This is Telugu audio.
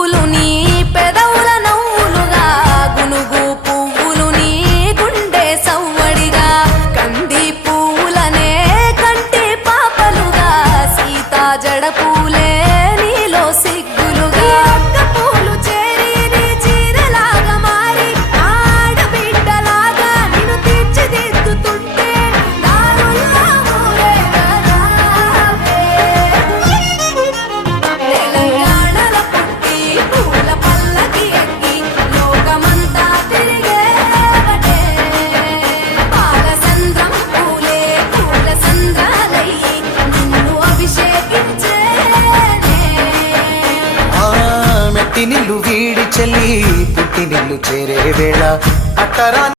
పువ్వులు నీ పెదవుల నవ్వులుగా గునుగు పువ్వులు నీ గుండె సవ్వడిగా కంది పువ్వులనే కంటి పాపలుగా సీతా జడ పూలే నీలో సిగ్గులుగా పూలు చేరి నీ చీరలాగా మారి ఆడబిడ్డలాగా నిన్ను తీర్చిదిద్దుతుంటే దారుల్లా ఊరేగరావే. తెలంగాణల పుట్టి పూల పల్లకి ఎక్కి లోకమంతా తిరిగేవటే పాలసంద్రం పూలే పూల సంద్రాలయ్యి నిన్ను అభిషేకించేనే. మెట్టి నిల్లు వీడి చెల్లి పుట్టి నిల్లు చేరే వేళ అట్టరా